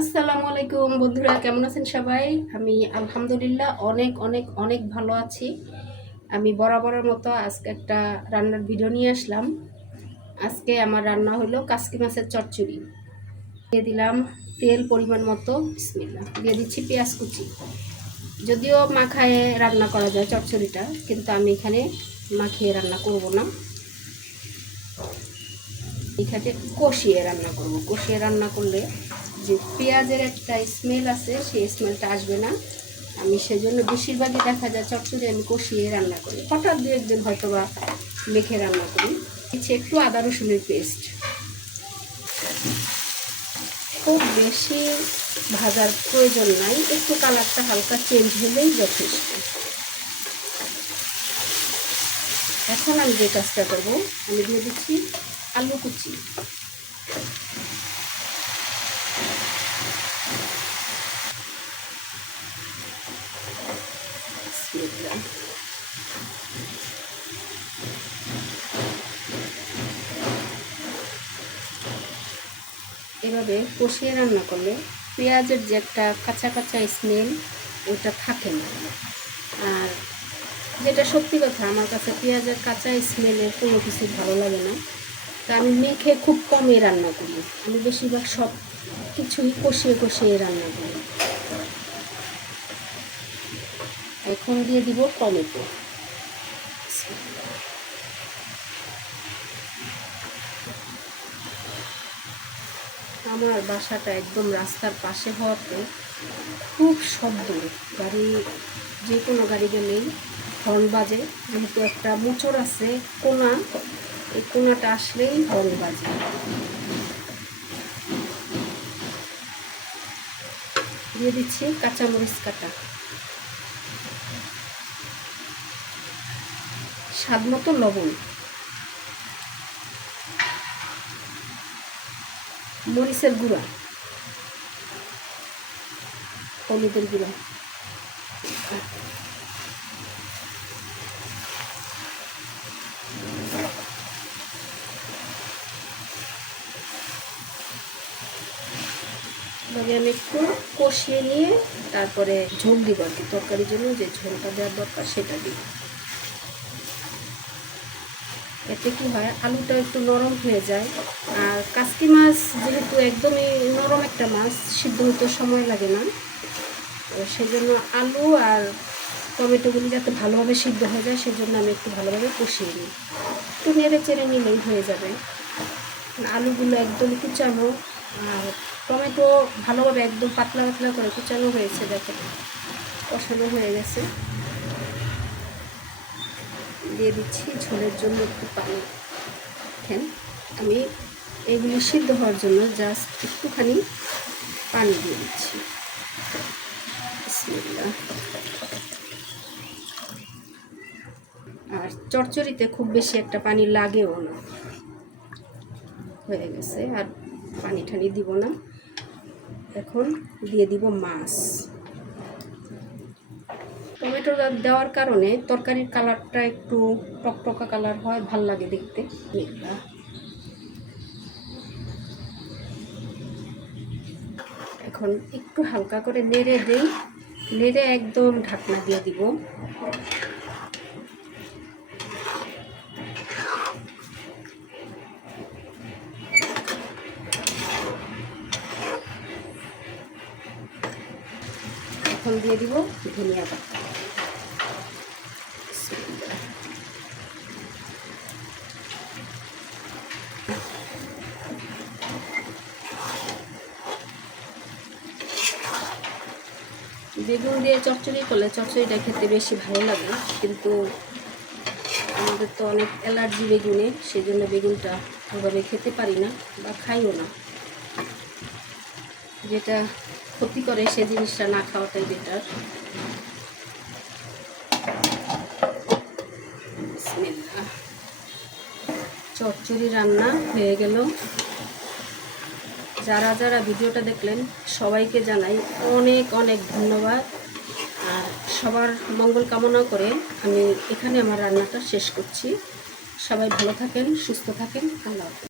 আসসালামু আলাইকুম বন্ধুরা, কেমন আছেন সবাই? আমি আলহামদুলিল্লাহ অনেক অনেক অনেক ভালো আছি। আমি বরাবরের মতো আজকে একটা রান্নার ভিডিও নিয়ে আসলাম। আজকে আমার রান্না হলো কাসকি মাছের চচ্চড়ি। দিয়ে দিলাম তেল পরিমাণ মতো, বিসমিল্লাহ। দিয়ে দিচ্ছি পেঁয়াজ কুচি। যদিও মাখায়ে রান্না করা যায় চচ্চড়িটা, কিন্তু আমি এখানে মাখিয়ে রান্না করব না। এখানে কষিয়ে রান্না করব। কষিয়ে রান্না করলে যে পেঁয়াজের একটা স্মেল আছে, সেই স্মেলটা আসবে না। আমি সেজন্য বেশিরভাগই দেখা যায় চচ্চড়ি আমি কষিয়ে রান্না করি। হঠাৎ দু একদিন হয়তো বা মেখে রান্না করি। দিচ্ছি একটু আদা রসুনের পেস্ট। খুব বেশি ভাজার প্রয়োজন নাই, একটু কালারটা হালকা চেঞ্জ হলেই যথেষ্ট। এখন আমি যে কাজটা করবো, আমি দিয়ে দিচ্ছি আলু কুচি। এভাবে কষিয়ে রান্না করলে পেঁয়াজের যে একটা কাঁচা কাঁচা স্মেল, ওটা থাকে না। আর যেটা সত্যি কথা, আমার কাছে পেঁয়াজের কাঁচা স্মেলের কোনো কিছু ভালো লাগে না। তা আমি মেখে খুব কমই রান্না করি। আমি বেশিরভাগ সব কিছুই কষিয়ে কষিয়ে রান্না করি। এখন দিয়ে দিব টমেটো। আমার বাসাটা একদম রাস্তার পাশে হওয়াতে খুব শব্দ, গাড়ি, যে কোনো গাড়ি গেলেই হর্ন বাজে। যেহেতু একটা মোচড় আছে, কোনা, এই কোনাটা আসলেই হর্ন বাজে। দিয়ে দিচ্ছি কাঁচামরিচ কাটা, স্বাদ মতো লবণ, মরিচের গুঁড়া, হলুদের গুঁড়া, তবে আমি একটু কষিয়ে নিয়ে তারপরে ঝোল দিব আর কি। তরকারির জন্য যে ঝোলটা দেওয়ার দরকার সেটা দিব। এতে কি হয়, আলুটা একটু নরম হয়ে যায়। আর কাসকি মাছ যেহেতু একদমই নরম একটা মাছ, সিদ্ধ হতে সময় লাগে না। সেই জন্য আলু আর টমেটোগুলি যাতে ভালোভাবে সিদ্ধ হয়ে যায়, সেজন্য আমি একটু ভালোভাবে কষিয়ে নিই। একটু নেড়ে চেড়ে নিলেই হয়ে যাবে। আলুগুলো একদম কুচানো, আর টমেটো ভালোভাবে একদম পাতলা পাতলা করে কুচানো হয়েছে। দেখো, কষানো হয়ে গেছে। দিয়ে দিচ্ছি ঝোলের জন্য একটু পানি। দেখেন, আমি এগুলি সিদ্ধ হওয়ার জন্য জাস্ট একটুখানি পানি দিয়ে দিচ্ছি। বিসমিল্লাহ। আর চচ্চড়িতে খুব বেশি একটা পানি লাগেও না। হয়ে গেছে, আর পানি ঠানি দিব না। এখন দিয়ে দিব মাছ। টমেটো দেওয়ার কারণে তরকারির কালারটা একটু টকটকা কালার হয়, ভাল লাগে দেখতে। এখন একটু হালকা করে নেড়ে দেই, নেড়ে একদম ঢাকনা দিয়ে দিব। এখন দিয়ে দিব ধনিয়া পাতা। বেগুন দিয়ে চচ্চড়ি করলে চচ্চড়িটা খেতে বেশি ভালো লাগে, কিন্তু আমাদের তো অনেক অ্যালার্জি বেগুনে, সেই জন্য বেগুনটা ওভাবে খেতে পারি না বা খাইও না। যেটা ক্ষতি করে সে জিনিসটা না খাওয়াটাই বেটার। চচ্চড়ি রান্না হয়ে গেল। যারা যারা ভিডিওটা দেখলেন সবাইকে জানাই অনেক অনেক ধন্যবাদ। আর সবার মঙ্গল কামনা করে আমি এখানে আমার রান্নাটা শেষ করছি। সবাই ভালো থাকেন, সুস্থ থাকেন। আল্লাহ হাফেজ।